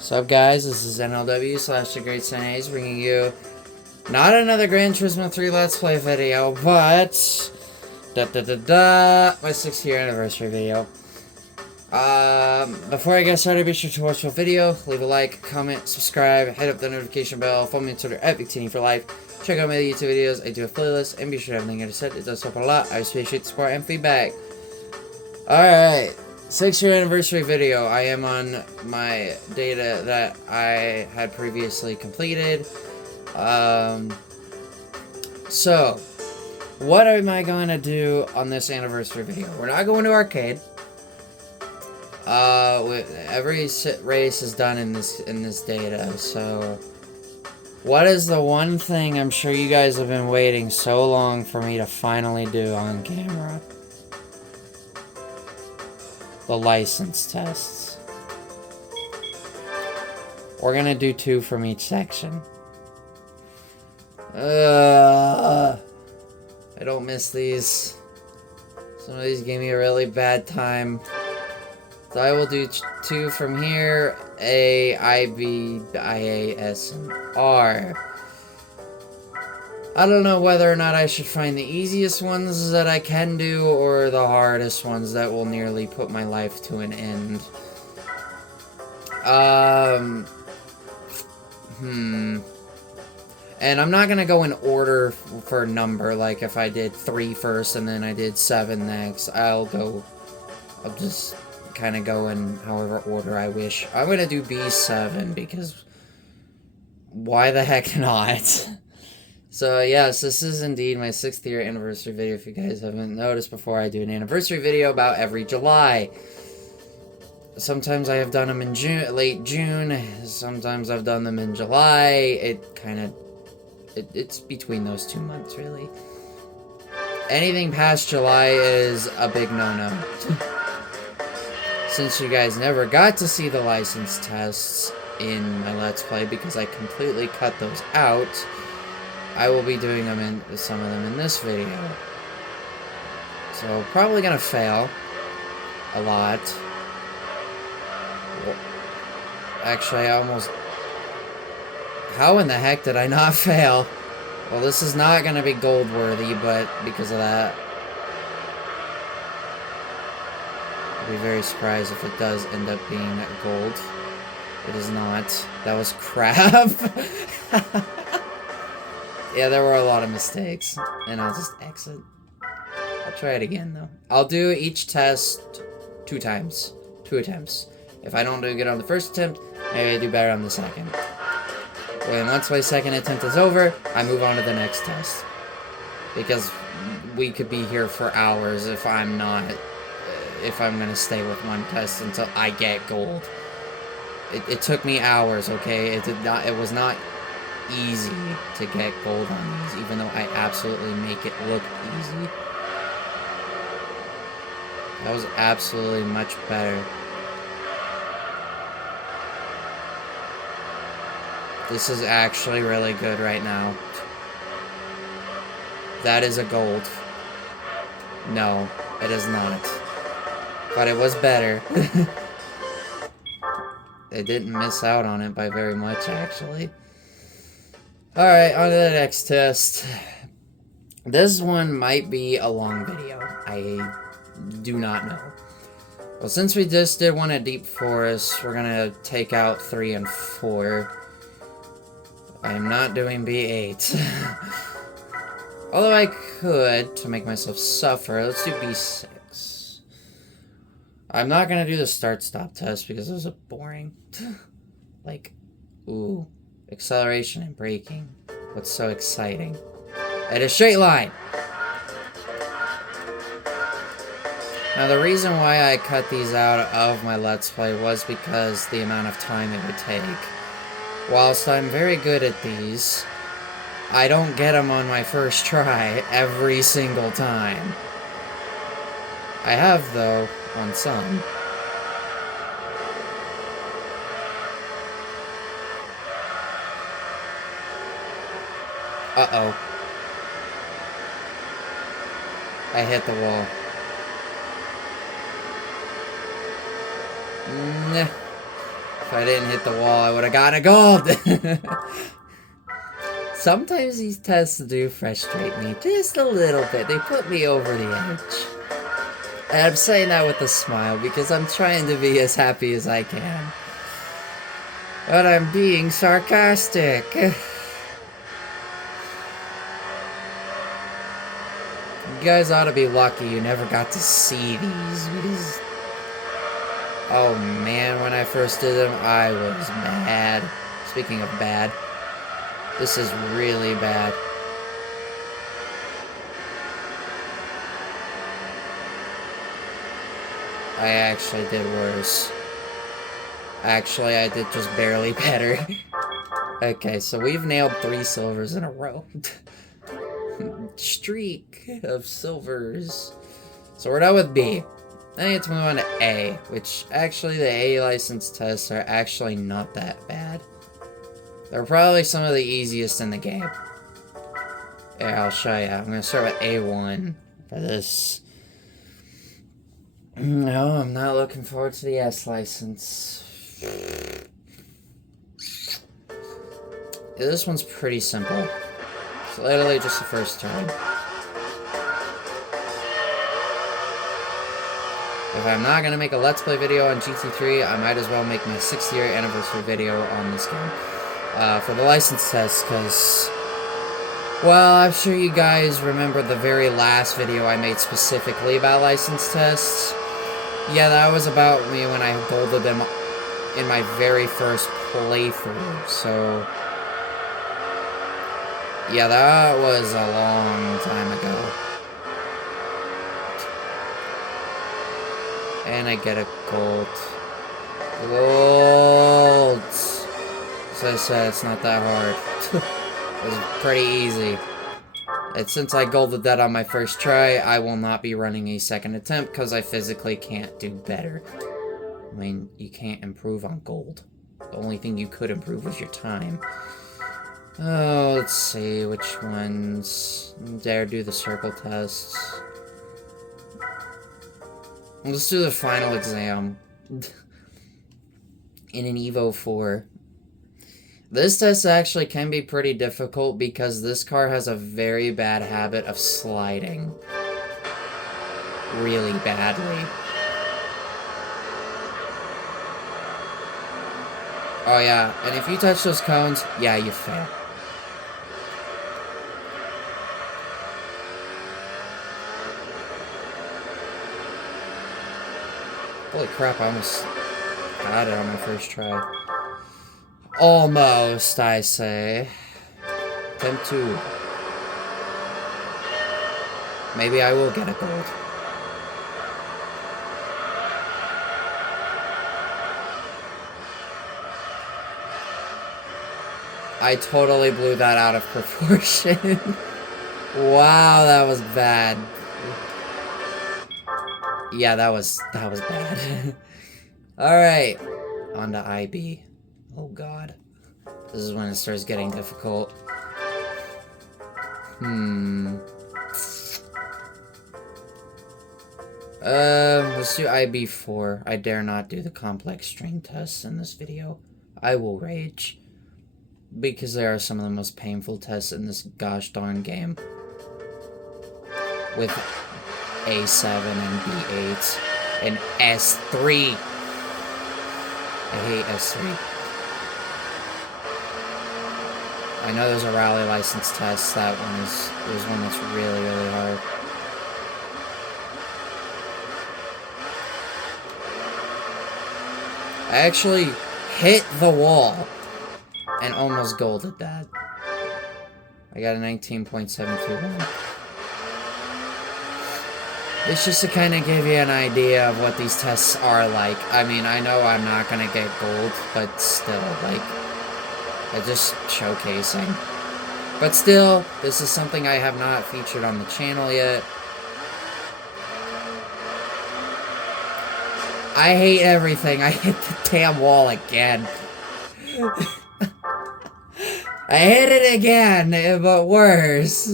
What's up, guys? This is NLW slash The Great San A's bringing you not another Gran Turismo 3 Let's Play video, but my 6th year anniversary video. Before I get started, be sure to watch the video, leave a like, comment, subscribe, hit up the notification bell, follow me on Twitter at VicTini for life, check out my YouTube videos, I do a playlist, and be sure to have everything I just said. It does help a lot. I appreciate the support and feedback. Alright. 6-year anniversary video. I am on my data that I had previously completed. So, what am I going to do on this anniversary video? We're not going to arcade. Every race is done in this data. So, what is the one thing I'm sure you guys have been waiting so long for me to finally do on camera? The license tests. We're gonna do 2 from each section. I don't miss these. Some of these gave me a really bad time. So I will do 2 from here. A, I, B, I, A, S, and R. I don't know whether or not I should find the easiest ones that I can do or the hardest ones that will nearly put my life to an end. And I'm not gonna go in order for number, like if I did 3 first and then I did 7 next. I'll just kind of go in however order I wish. I'm gonna do B7 because why the heck not? So, yes, this is indeed my 6th year anniversary video. If you guys haven't noticed before, I do an anniversary video about every July. Sometimes I have done them in late June. Sometimes I've done them in July. It's between those 2 months, really. Anything past July is a big no-no. Since you guys never got to see the license tests in my Let's Play because I completely cut those out, I will be doing some of them in this video. So, probably gonna fail a lot. Well, actually, how in the heck did I not fail? Well, this is not gonna be gold worthy, but because of that, I'll be very surprised if it does end up being gold. It is not. That was crap. Yeah, there were a lot of mistakes, and I'll just exit. I'll try it again, though. I'll do each test 2 times. 2 attempts. If I don't do good on the first attempt, maybe I do better on the second. When once my second attempt is over, I move on to the next test. Because we could be here for hours if I'm gonna stay with one test until I get gold. It took me hours, okay? It was not easy to get gold on these, even though I absolutely make it look easy. That was absolutely much better. This is actually really good right now. That is a gold. No, it is not. But it was better. They didn't miss out on it by very much, actually. Alright, on to the next test. This one might be a long video. I do not know. Well, since we just did one at Deep Forest, we're gonna take out 3 and 4. I am not doing B8. Although I could, to make myself suffer, let's do B6. I'm not gonna do the start-stop test because those are boring. Like, ooh. Acceleration and braking. What's so exciting? At a straight line! Now, the reason why I cut these out of my Let's Play was because the amount of time it would take. Whilst I'm very good at these, I don't get them on my first try every single time. I have, though, on some. Uh-oh. I hit the wall. Nah. If I didn't hit the wall, I would have gotten a gold. Sometimes these tests do frustrate me just a little bit. They put me over the edge. And I'm saying that with a smile because I'm trying to be as happy as I can. But I'm being sarcastic. You guys ought to be lucky you never got to see these because... Oh man, when I first did them, I was bad. Speaking of bad, this is really bad. I actually did worse. Actually, I did just barely better. Okay, so we've nailed 3 silvers in a row. Streak of silvers. So we're done with B. Then I get to move on to A, which actually the A license tests are actually not that bad. They're probably some of the easiest in the game. Yeah, I'll show you. I'm going to start with A1 for this. No, I'm not looking forward to the S license. Yeah, this one's pretty simple. It's literally just the first turn. If I'm not going to make a Let's Play video on GT3, I might as well make my 6th year anniversary video on this game. For the license test, because... Well, I'm sure you guys remember the very last video I made specifically about license tests. Yeah, that was about me when I golded them in my very first playthrough, so... Yeah, that was a long time ago. And I get a gold. Gold! As I said, it's not that hard. It was pretty easy. And since I golded that on my first try, I will not be running a second attempt because I physically can't do better. I mean, you can't improve on gold. The only thing you could improve was your time. Oh, let's see, which ones? Dare do the circle tests. Let's do the final exam. In an Evo 4. This test actually can be pretty difficult because this car has a very bad habit of sliding. Really badly. Oh yeah, and if you touch those cones, yeah, you fail. Holy crap, I almost got it on my first try. Almost, I say. Attempt 2. Maybe I will get a gold. I totally blew that out of proportion. Wow, that was bad. Yeah, that was bad. Alright, on to IB. Oh god. This is when it starts getting difficult. Let's do IB4. I dare not do the complex string tests in this video. I will rage. Because they are some of the most painful tests in this gosh darn game. With A7 and B8 and S3. I hate S3. I know there's a rally license test. That one is one that's really, really hard. I actually hit the wall and almost golded that. I got a 19.721. It's just to kind of give you an idea of what these tests are like. I mean, I know I'm not going to get gold, but still, like, it's just showcasing. But still, this is something I have not featured on the channel yet. I hate everything. I hit the damn wall again. I hit it again, but worse.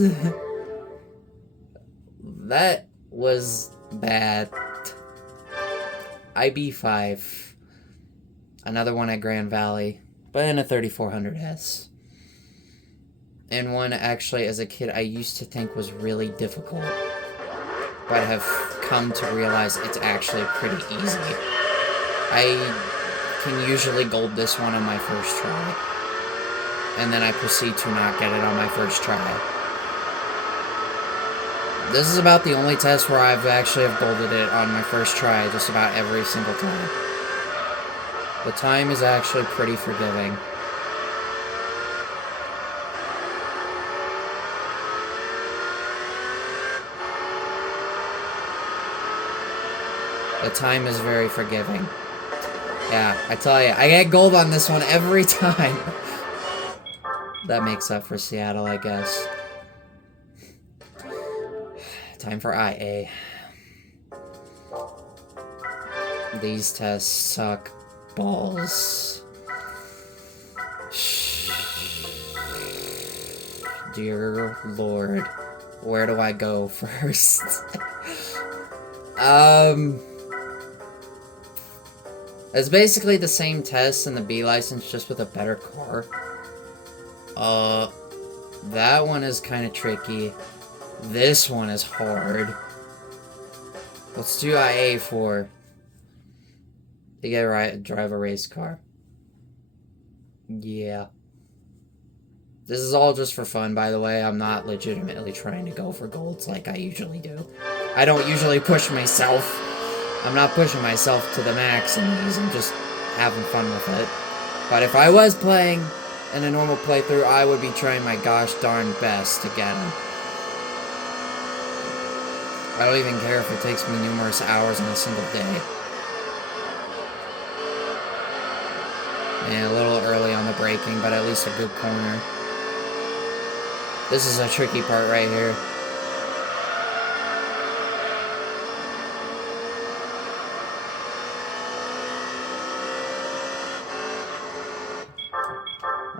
That was bad. IB5. Another one at Grand Valley, but in a 3400S. And one, actually, as a kid, I used to think was really difficult, but have come to realize it's actually pretty easy. I can usually gold this one on my first try, and then I proceed to not get it on my first try. This is about the only test where I've actually have golded it on my first try, just about every single time. The time is actually pretty forgiving. The time is very forgiving. Yeah, I tell you, I get gold on this one every time. That makes up for Seattle, I guess. Time for IA. These tests suck balls. Dear Lord, where do I go first? It's basically the same test in the B license, just with a better car. That one is kind of tricky. This one is hard. Let's do IA for to get drive a race car. Yeah. This is all just for fun, by the way. I'm not legitimately trying to go for golds like I usually do. I don't usually push myself. I'm not pushing myself to the max in these. I'm just having fun with it. But if I was playing in a normal playthrough, I would be trying my gosh darn best to get them. I don't even care if it takes me numerous hours in a single day. Yeah, a little early on the braking, but at least a good corner. This is a tricky part right here.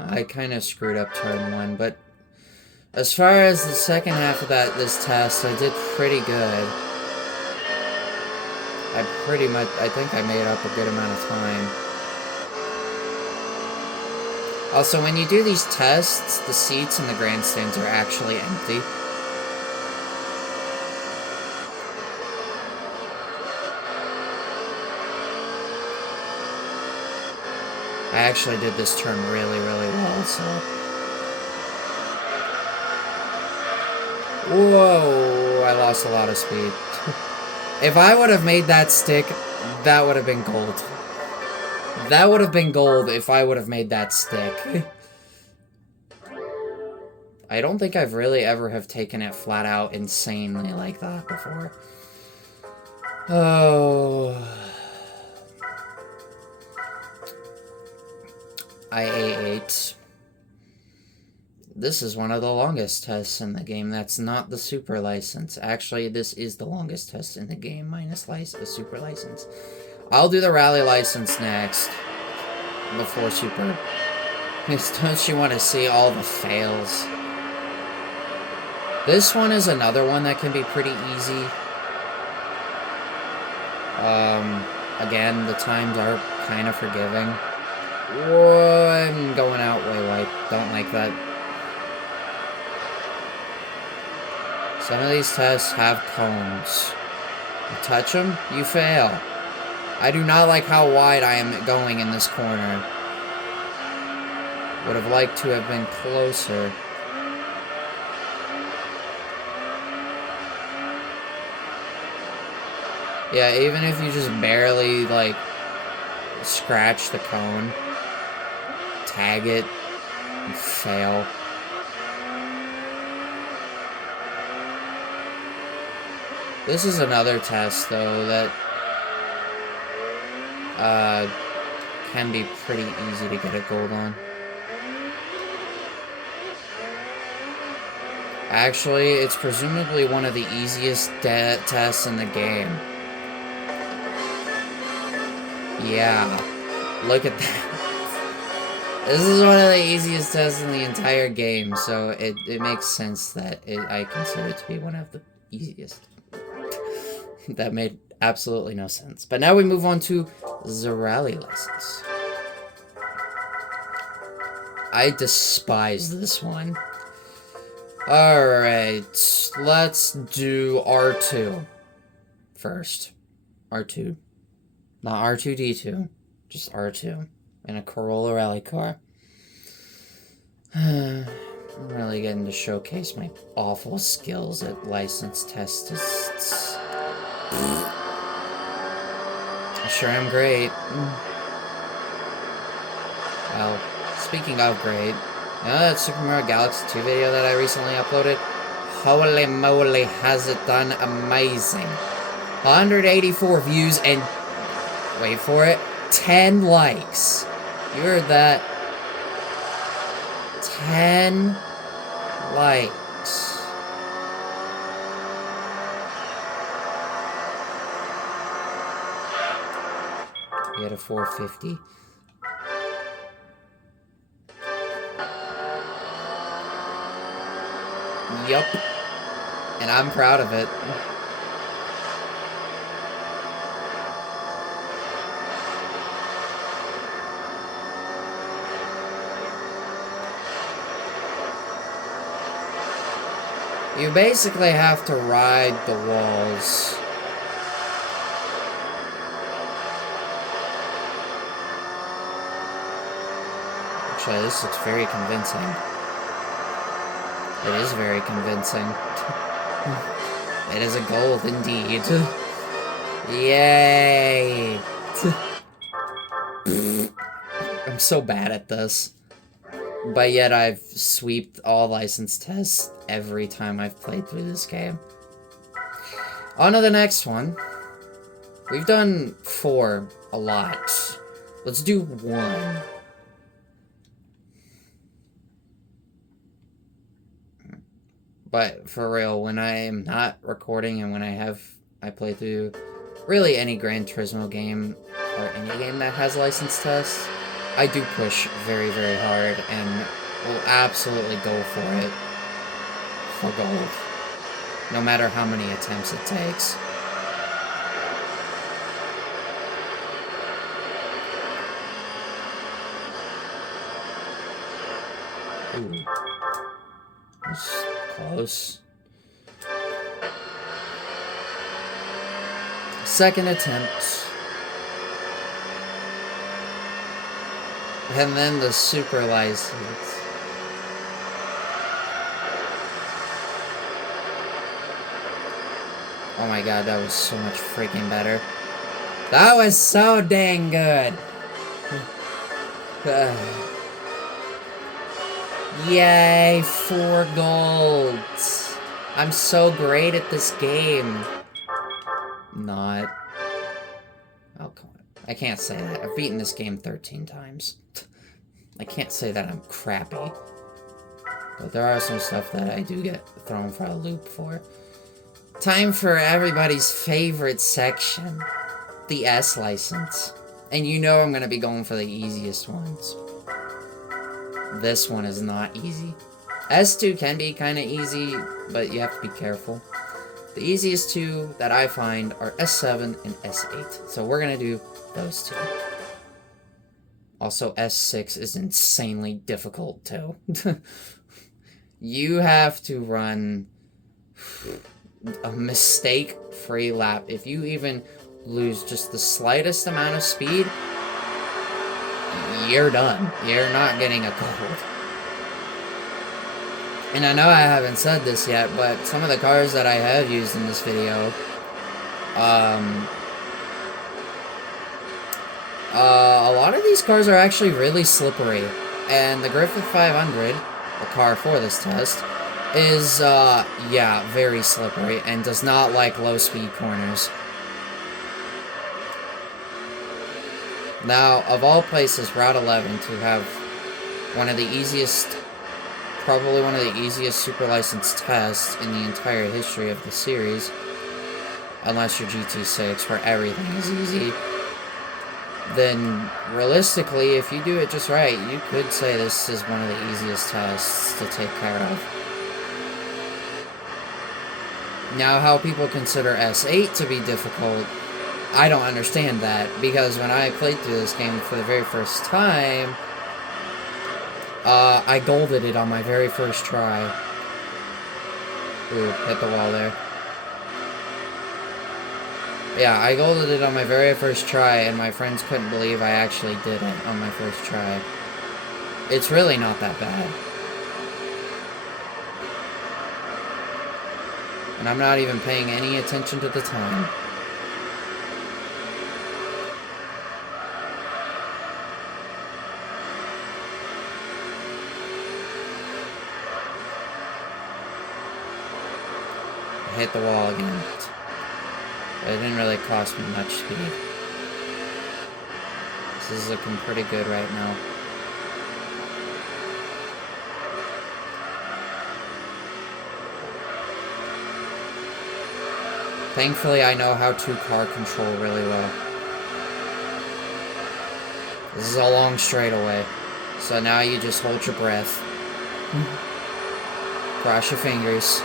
I kind of screwed up turn 1, but as far as the second half of this test, I did pretty good. I think I made up a good amount of time. Also, when you do these tests, the seats in the grandstands are actually empty. I actually did this turn really, really well, so... Whoa, I lost a lot of speed. If I would have made that stick, that would have been gold. That would have been gold if I would have made that stick. I don't think I've really ever have taken it flat out insanely like that before. Oh... IA8. This is one of the longest tests in the game. That's not the super license. Actually, this is the longest test in the game, minus the super license. I'll do the rally license next, before super. Don't you want to see all the fails? This one is another one that can be pretty easy. Again, the times are kind of forgiving. Whoa, I'm going out way wide. Don't like that. Some of these tests have cones. You touch them, you fail. I do not like how wide I am going in this corner. Would have liked to have been closer. Yeah, even if you just barely, like, scratch the cone, tag it, and fail. This is another test, though, that can be pretty easy to get a gold on. Actually, it's presumably one of the easiest tests in the game. Yeah, look at that. This is one of the easiest tests in the entire game, so it makes sense that I consider it to be one of the easiest. That made absolutely no sense. But now we move on to the rally license. I despise this one. Alright, let's do R2 first. R2. Not R2-D2, just R2. In a Corolla rally car. I'm really getting to showcase my awful skills at license tests. I sure am great. Well, speaking of great, you know that Super Mario Galaxy 2 video that I recently uploaded? Holy moly, has it done amazing. 184 views and, wait for it, 10 likes. You heard that? 10 likes. We had a 450. Yup. And I'm proud of it. You basically have to ride the walls. Actually, this looks very convincing. It is very convincing. It is a gold indeed. Yay! I'm so bad at this. But yet I've sweeped all license tests every time I've played through this game. On to the next one. We've done 4 a lot. Let's do 1. But for real, when I am not recording and when I play through really any Gran Turismo game or any game that has license tests, I do push very, very hard and will absolutely go for it for gold, no matter how many attempts it takes. Ooh. That's close. Second attempt. And then the super license. Oh my god, that was so much freaking better. That was so dang good. Yay, 4 gold. I'm so great at this game. Not. Oh, come on. I can't say that. I've beaten this game 13 times. I can't say that I'm crappy. But there are some stuff that I do get thrown for a loop for. Time for everybody's favorite section. The S license. And you know I'm going to be going for the easiest ones. This one is not easy. S2 can be kind of easy, but you have to be careful. The easiest 2 that I find are S7 and S8. So we're going to do those 2. Also, S6 is insanely difficult, too. You have to run a mistake-free lap. If you even lose just the slightest amount of speed, you're done. You're not getting a gold. And I know I haven't said this yet, but some of the cars that I have used in this video, a lot of these cars are actually really slippery. And the Griffith 500, the car for this test, is, yeah, very slippery and does not like low-speed corners. Now, of all places, Route 11 to have one of the easiest, probably one of the easiest super license tests in the entire history of the series, unless you're GT6, where everything is easy, then realistically, if you do it just right, you could say this is one of the easiest tests to take care of. Now, how people consider S8 to be difficult, I don't understand that, because when I played through this game for the very first time, I golded it on my very first try. Ooh, hit the wall there. Yeah, I golded it on my very first try, and my friends couldn't believe I actually did it on my first try. It's really not that bad. And I'm not even paying any attention to the time. I hit the wall again. But it didn't really cost me much speed. This is looking pretty good right now. Thankfully, I know how to car control really well. This is a long straightaway. So now you just hold your breath. Cross your fingers.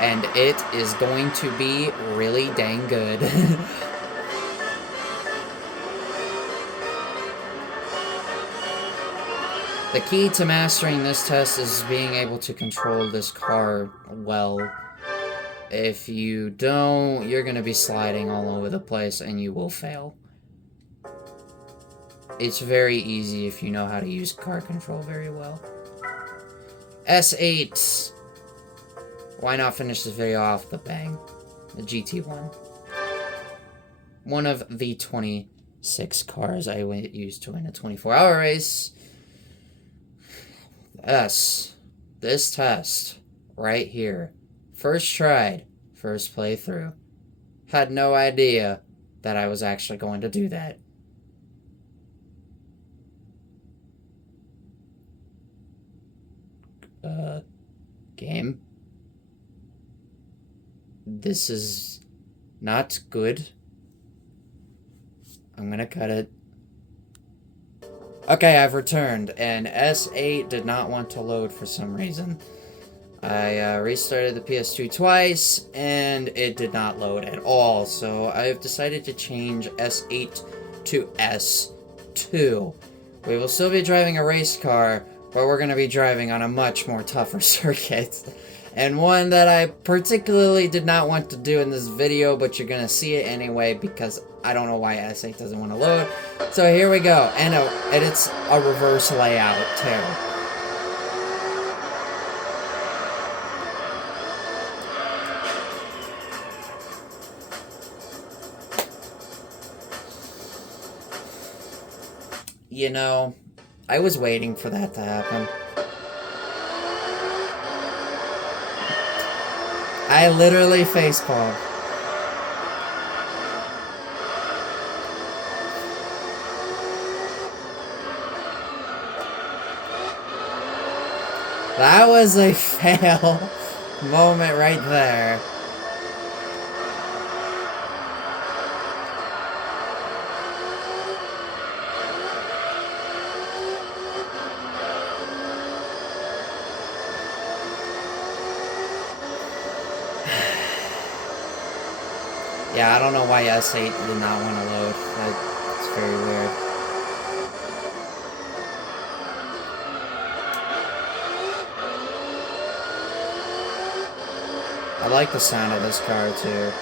And it is going to be really dang good. The key to mastering this test is being able to control this car well. If you don't, you're going to be sliding all over the place and you will fail. It's very easy if you know how to use car control very well. S8. Why not finish this video off with a bang? The GT1. One of the 26 cars I used to win a 24-hour race. This test right here. First tried, first playthrough. Had no idea that I was actually going to do that. Game. This is not good. I'm gonna cut it. Okay, I've returned, and S8 did not want to load for some reason. I restarted the PS2 twice, and it did not load at all, so I've decided to change S8 to S2. We will still be driving a race car, but we're going to be driving on a much more tougher circuit. And one that I particularly did not want to do in this video, but you're going to see it anyway, because I don't know why S8 doesn't want to load. So here we go, and it's a reverse layout, too. You know, I was waiting for that to happen. I literally facepalmed. That was a fail moment right there. Yeah, I don't know why S8 did not want to load. It's very weird. I like the sound of this car, too.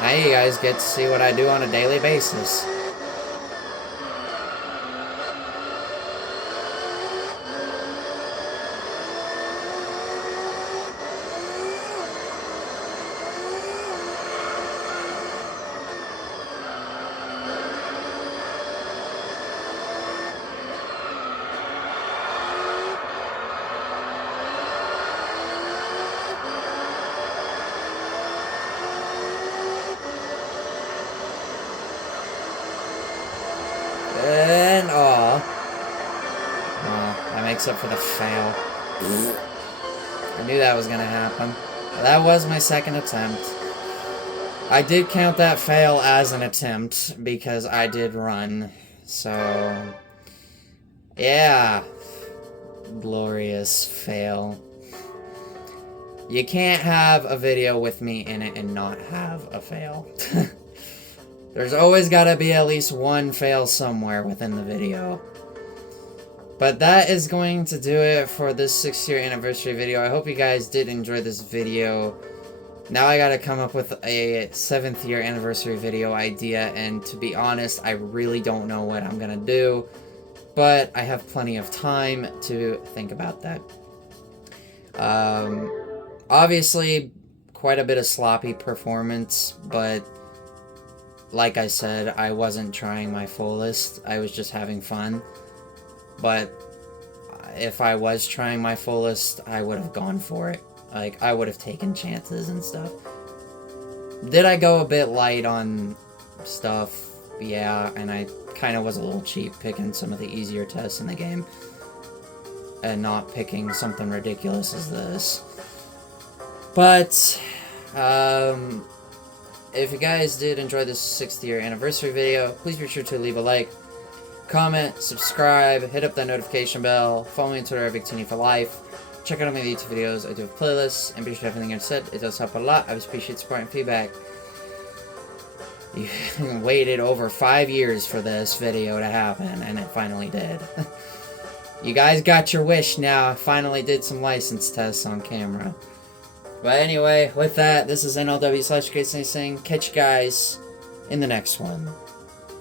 Now you guys get to see what I do on a daily basis. And that makes up for the fail. I knew that was gonna happen. That was my second attempt. I did count that fail as an attempt because I did run. So, yeah. Glorious fail. You can't have a video with me in it and not have a fail. There's always got to be at least one fail somewhere within the video. But that is going to do it for this 6th-year anniversary video. I hope you guys did enjoy this video. Now I gotta come up with a 7th-year anniversary video idea, and to be honest, I really don't know what I'm gonna do. But I have plenty of time to think about that. Obviously, quite a bit of sloppy performance, but like I said, I wasn't trying my fullest. I was just having fun. But if I was trying my fullest, I would have gone for it. Like, I would have taken chances and stuff. Did I go a bit light on stuff? Yeah, and I kind of was a little cheap picking some of the easier tests in the game. And not picking something ridiculous as this. But, if you guys did enjoy this 6th-year anniversary video, please be sure to leave a like, comment, subscribe, hit up that notification bell, follow me on Twitter at VicTini4Life, check out all my YouTube videos. I do have playlists, and be sure to have everything I've said. It does help a lot. I would appreciate support and feedback. You waited over 5 years for this video to happen, and it finally did. You guys got your wish now. I finally did some license tests on camera. But anyway, with that, this is NLW/GreatSnake saying, catch you guys in the next one.